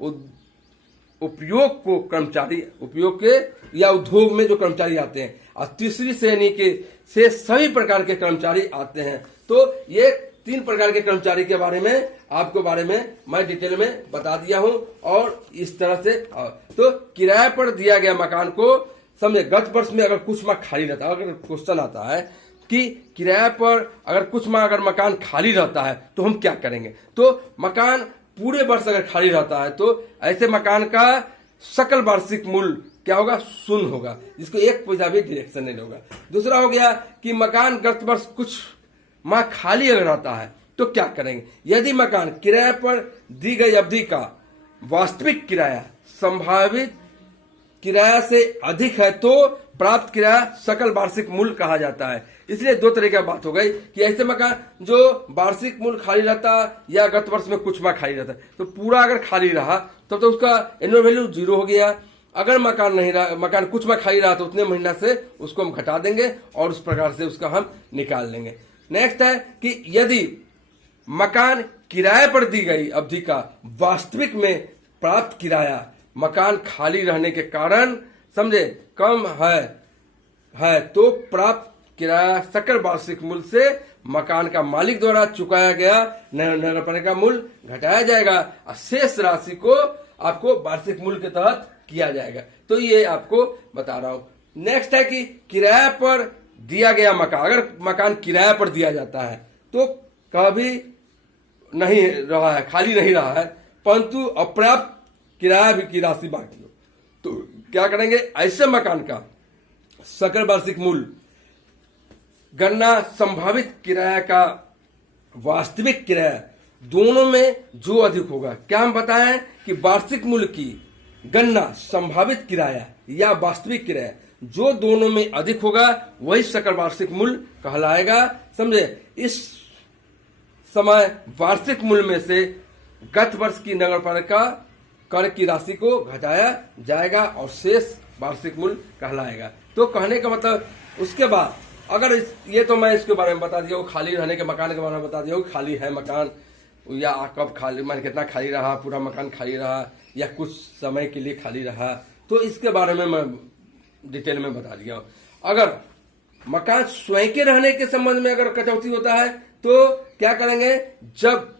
उपयोग को कर्मचारी उपयोग के या उद्योग में जो कर्मचारी आते हैं, और तीसरी श्रेणी के से सभी प्रकार के कर्मचारी आते हैं। तो ये 3 प्रकार के कर्मचारी के बारे में मैं डिटेल में बता दिया हूं। और इस तरह से तो किराए पर दिया गया मकान को समझे, गत वर्ष में अगर कुछ माह खाली रहता है, अगर क्वेश्चन आता है कि किराए पर अगर कुछ माह अगर मकान खाली रहता है तो हम क्या करेंगे, तो मकान पूरे वर्ष अगर खाली रहता है तो ऐसे मकान का सकल वार्षिक मूल्य क्या होगा, 0 होगा, जिसको 1 पैसा भी डिडक्शन नहीं होगा। दूसरा हो गया कि मकान गत वर्ष कुछ माह खाली अगर रहता है तो क्या करेंगे, यदि मकान किराए पर दी गई अवधि का वास्तविक किराया संभावित किराया से अधिक है तो प्राप्त किराया सकल वार्षिक मूल्य कहा जाता है। इसलिए 2 तरह की बात हो गई कि ऐसे मकान जो वार्षिक मूल्य खाली रहता या गत वर्ष में कुछ माह खाली रहता, तो पूरा अगर खाली रहा तब तो उसका एनुअल वैल्यू 0 हो गया। अगर मकान नहीं रहा, मकान कुछ माह खाली रहा तो उतने महीना से उसको हम घटा देंगे और उस प्रकार से उसका हम निकाल लेंगे। नेक्स्ट है कि यदि मकान किराए पर दी गई अवधि का वास्तविक में प्राप्त किराया मकान खाली रहने के कारण समझे कम है तो प्राप्त किराया सकल वार्षिक मूल्य से मकान का मालिक द्वारा चुकाया गया नगरपालिका मूल्य घटाया जाएगा और शेष राशि को आपको वार्षिक मूल्य के तहत किया जाएगा। तो ये आपको बता रहा हूं। नेक्स्ट है कि किराए पर दिया गया मकान, अगर मकान किराए पर दिया जाता है तो कभी नहीं रहा है, खाली नहीं रहा है, परंतु अपर्याप्त किराया भी की राशि बाकी हो, तो क्या करेंगे, ऐसे मकान का सकल वार्षिक मूल्य गणना संभावित किराया का वास्तविक किराया दोनों में जो अधिक होगा, क्या हम बताएं कि वार्षिक मूल्य की गणना संभावित किराया या वास्तविक किराया जो दोनों में अधिक होगा वही सकल वार्षिक मूल्य कहलाएगा। समझे, इस समय वार्षिक मूल्य में से गत वर्ष की नगरपालिका कर की राशि को घटाया जाएगा और शेष वार्षिक मूल्य कहलाएगा। तो कहने का मतलब उसके बाद अगर ये तो मैं इसके बारे में बता दिया, खाली रहने के मकान के बारे में बता दिया, खाली है मकान या कब खाली, मान कितना खाली रहा, पूरा मकान खाली रहा या कुछ समय के लिए खाली रहा, तो इसके बारे में मैं डिटेल में बता दिया। अगर मकान स्वयं के रहने के संबंध में अगर कटौती होता है तो क्या करेंगे, जब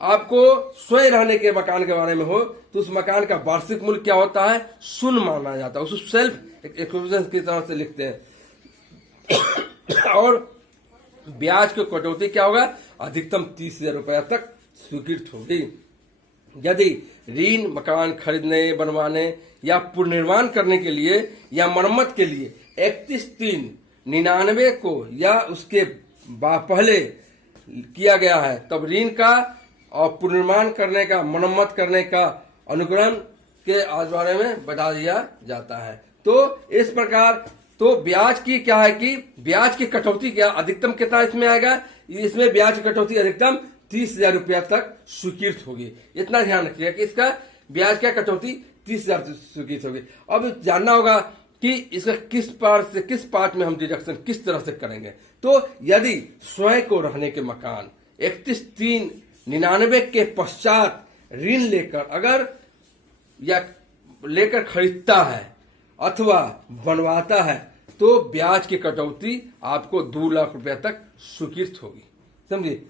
आपको स्वयं रहने के मकान के बारे में हो तो उस मकान का वार्षिक मूल्य क्या होता है, 0 माना जाता है, उसको सेल्फ इक्विवेलेंस की तरह से लिखते हैं। और ब्याज की कटौती क्या होगा, अधिकतम 30,000 रुपया तक स्वीकृत होगी। यदि ऋण मकान खरीदने, बनवाने या पुनर्निर्माण करने के लिए या मरम्मत के लिए 31/3/99 को या उसके पहले किया गया है तब ऋण का और पुनर्निर्माण करने का, मरम्मत करने का अनुग्रहण के बारे में बता दिया जाता है। तो इस प्रकार तो ब्याज की क्या है कि ब्याज की कटौती क्या अधिकतम कितना इसमें आएगा, इसमें ब्याज की कटौती अधिकतम 30,000 रुपया तक स्वीकृत होगी। इतना ध्यान रखिएगा कि इसका ब्याज क्या कटौती 30,000 स्वीकृत होगी। अब जानना होगा कि इसका किस पार्ट में हम डिडक्शन किस तरह से करेंगे। तो यदि स्वयं को रहने के मकान 31/3/99 के पश्चात ऋण लेकर अगर या लेकर खरीदता है अथवा बनवाता है तो ब्याज की कटौती आपको 2 लाख रुपया तक स्वीकृत होगी। समझिए,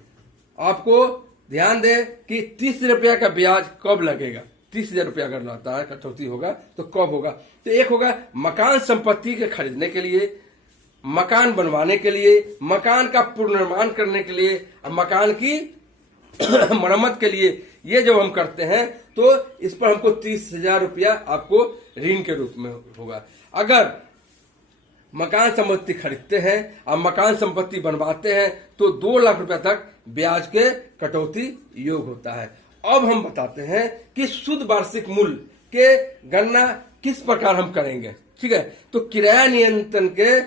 आपको ध्यान दें कि 30 रुपया का ब्याज कब लगेगा, 30,000 रुपया अगर लाता है कटौती होगा तो कब होगा, तो एक होगा मकान संपत्ति के खरीदने के लिए, मकान बनवाने के लिए, मकान का पुनर्निर्माण करने के लिए और मकान की मरम्मत के लिए। ये जब हम करते हैं तो इस पर हमको 30,000 रुपया आपको ऋण के रूप में होगा। अगर मकान संपत्ति खरीदते हैं और मकान संपत्ति बनवाते हैं तो 2 लाख रुपया तक ब्याज के कटौती योग होता है। अब हम बताते हैं कि शुद्ध वार्षिक मूल्य के गणना किस प्रकार हम करेंगे। ठीक है, तो किराया नियंत्रण के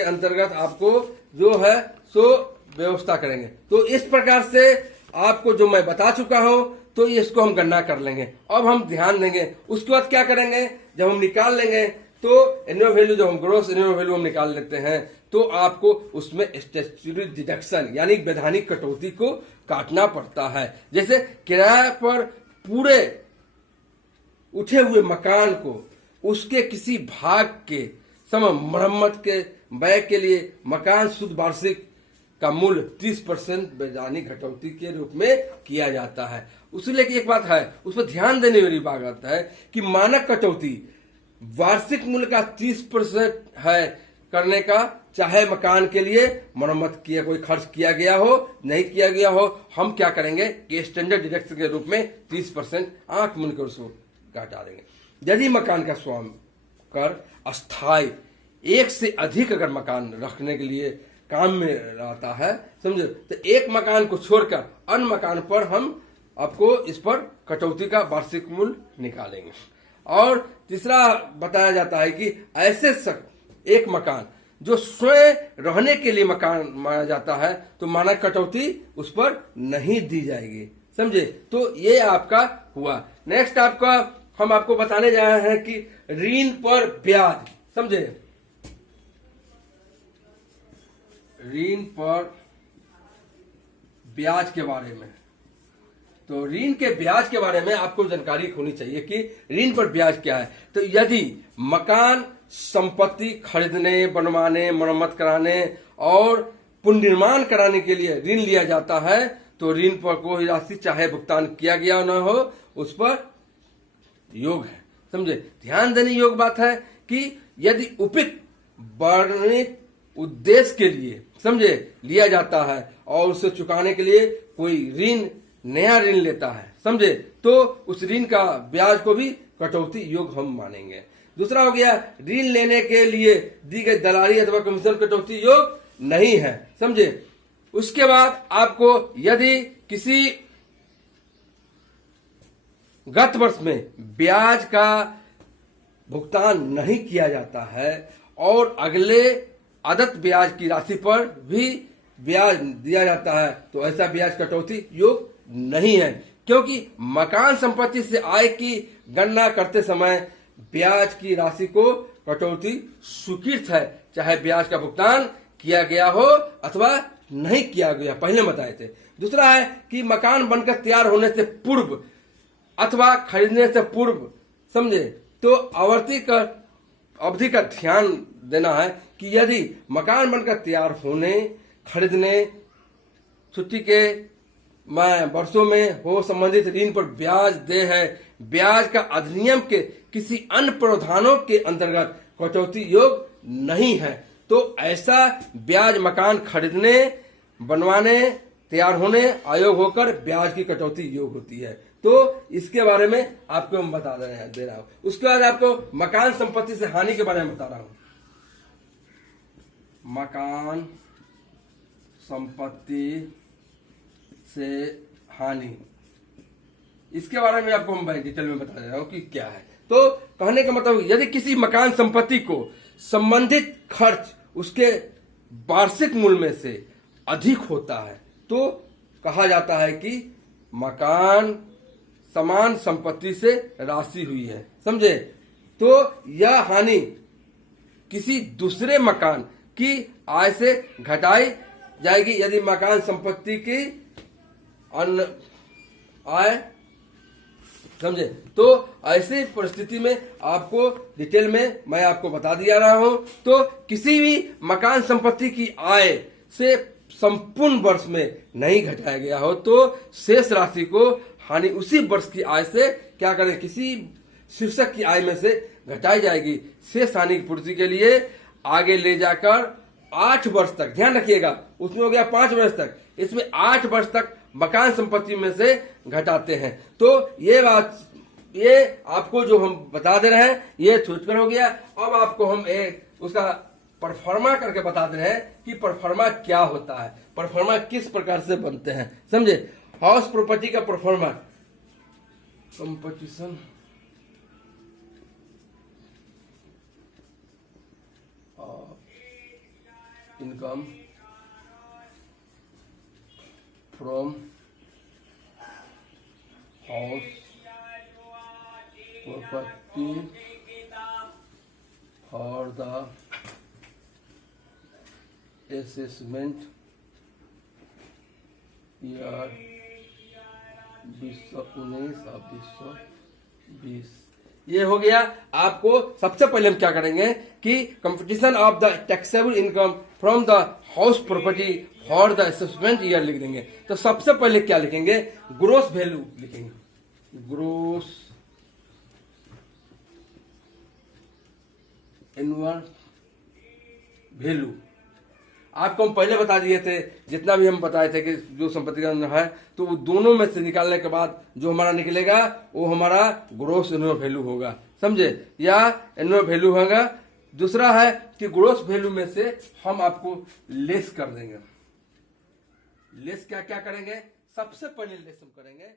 अंतर्गत आपको जो है सो व्यवस्था करेंगे। तो इस प्रकार से आपको जो मैं बता चुका हूं तो इसको हम गणना कर लेंगे। अब हम ध्यान देंगे, उसके बाद क्या करेंगे, जब हम निकाल लेंगे तो एनुअल वैल्यू, जो हम ग्रॉस एनुअल वैल्यू हम निकाल लेते हैं तो आपको उसमें स्टैट्यूटरी डिडक्शन यानी वैधानिक कटौती को काटना पड़ता है। जैसे किराए पर पूरे उठे हुए मकान को उसके किसी भाग के समय मरम्मत के व्यय के लिए मकान शुद्ध वार्षिक का मूल्य 30% बेजानी घटौती के रूप में किया जाता है। उसी लेके एक बात है, उस पर ध्यान देने वाली बात है कि मानक कटौती वार्षिक मूल्य का 30% है करने का, चाहे मकान के लिए मरम्मत किया कोई खर्च किया गया हो नहीं किया गया हो, हम क्या करेंगे कि स्टैंडर्ड डिडक्शन के रूप में 30% आंख मूंद कर उसको घटा देंगे। यदि मकान का स्वामी कर अस्थायी एक से अधिक अगर मकान रखने के लिए काम में रहता है, समझे, तो एक मकान को छोड़कर अन्य मकान पर हम आपको इस पर कटौती का वार्षिक मूल्य निकालेंगे। और तीसरा बताया जाता है कि ऐसे एक मकान जो स्वयं रहने के लिए मकान माना जाता है तो मानक कटौती उस पर नहीं दी जाएगी, समझे। तो ये आपका हुआ। नेक्स्ट आपका हम आपको बताने जा रहे हैं कि ऋण पर ब्याज, समझे, ऋण पर ब्याज के बारे में। तो ऋण के ब्याज के बारे में आपको जानकारी होनी चाहिए कि ऋण पर ब्याज क्या है। तो यदि मकान संपत्ति खरीदने, बनवाने, मरम्मत कराने और पुनर्निर्माण कराने के लिए ऋण लिया जाता है तो ऋण पर कोई राशि चाहे भुगतान किया गया न हो उस पर योग है, समझे। ध्यान देने योग्य बात है कि यदि उपयुक्त वर्णित उद्देश्य के लिए, समझे, लिया जाता है और उसे चुकाने के लिए कोई ऋण नया ऋण लेता है, समझे, तो उस ऋण का ब्याज को भी कटौती योग हम मानेंगे। दूसरा हो गया ऋण लेने के लिए दी गई दलाली अथवा कमीशन कटौती योग नहीं है, समझे। उसके बाद आपको यदि किसी गत वर्ष में ब्याज का भुगतान नहीं किया जाता है और अगले आदत ब्याज की राशि पर भी ब्याज दिया जाता है तो ऐसा ब्याज कटौती योग नहीं है, क्योंकि मकान संपत्ति से आय की गणना करते समय ब्याज की राशि को कटौती स्वीकृत है, चाहे ब्याज का भुगतान किया गया हो अथवा नहीं किया गया, पहले बताए थे। दूसरा है कि मकान बनकर तैयार होने से पूर्व अथवा खरीदने से पूर्व, समझे, तो आवर्ती कर अवधि का ध्यान देना है कि यदि मकान बनकर तैयार होने, खरीदने, छुट्टी के वर्षों में हो संबंधित ऋण पर ब्याज दे है, ब्याज का अधिनियम के किसी अन्य प्रावधानों के अंतर्गत कटौती योग नहीं है। तो ऐसा ब्याज मकान खरीदने, बनवाने, तैयार होने आयोग होकर ब्याज की कटौती योग होती है। तो इसके बारे में आपको हम बता दे रहा हूं। उसके बाद आपको मकान संपत्ति से हानि के बारे में बता रहा हूं। मकान संपत्ति से हानि, इसके बारे में आपको मैं डिटेल में बता दे रहा हूं कि क्या है। तो कहने का मतलब यदि किसी मकान संपत्ति को संबंधित खर्च उसके वार्षिक मूल्य में से अधिक होता है तो कहा जाता है कि मकान समान संपत्ति से राशि हुई है, समझे। तो यह हानि किसी दूसरे मकान की आय से घटाई जाएगी यदि मकान संपत्ति की अन्य आय, समझे। तो ऐसी परिस्थिति में आपको डिटेल में मैं आपको बता दिया रहा हूं। तो किसी भी मकान संपत्ति की आय से संपूर्ण वर्ष में नहीं घटाया गया हो तो शेष राशि को हानि उसी वर्ष की आय से क्या करें, किसी शीर्षक की आय में से घटाई जाएगी। शेष हानि की पूर्ति के लिए आगे ले जाकर 8 वर्ष तक, ध्यान रखिएगा, उसमें हो गया 5 वर्ष तक, इसमें 8 वर्ष तक मकान संपत्ति में से घटाते हैं। तो ये बात, ये आपको जो हम बता दे रहे हैं ये छूटकर हो गया। अब आपको हम एक उसका परफॉर्मा करके बता दे रहे हैं कि परफॉर्मा क्या होता है, परफॉर्मा किस प्रकार से बनते हैं, समझे। हाउस प्रॉपर्टी का pro forma, competition income from house property for the assessment year 2019 और 2020। ये हो गया। आपको सबसे पहले हम क्या करेंगे कि competition of the taxable income from the house property for the assessment year लिख देंगे। तो सबसे पहले क्या लिखेंगे, ग्रोस वैल्यू लिखेंगे, ग्रोस एनुअल वैल्यू। आपको हम पहले बता दिए थे, जितना भी हम बताए थे कि जो संपत्ति का है, तो वो दोनों में से निकालने के बाद जो हमारा निकलेगा वो हमारा ग्रोस एनुअल वैल्यू होगा, समझे, या एनुअल वैल्यू होगा। दूसरा है कि ग्रोस वैल्यू में से हम आपको लेस कर देंगे। लेस क्या क्या करेंगे, सबसे पहले लेस हम करेंगे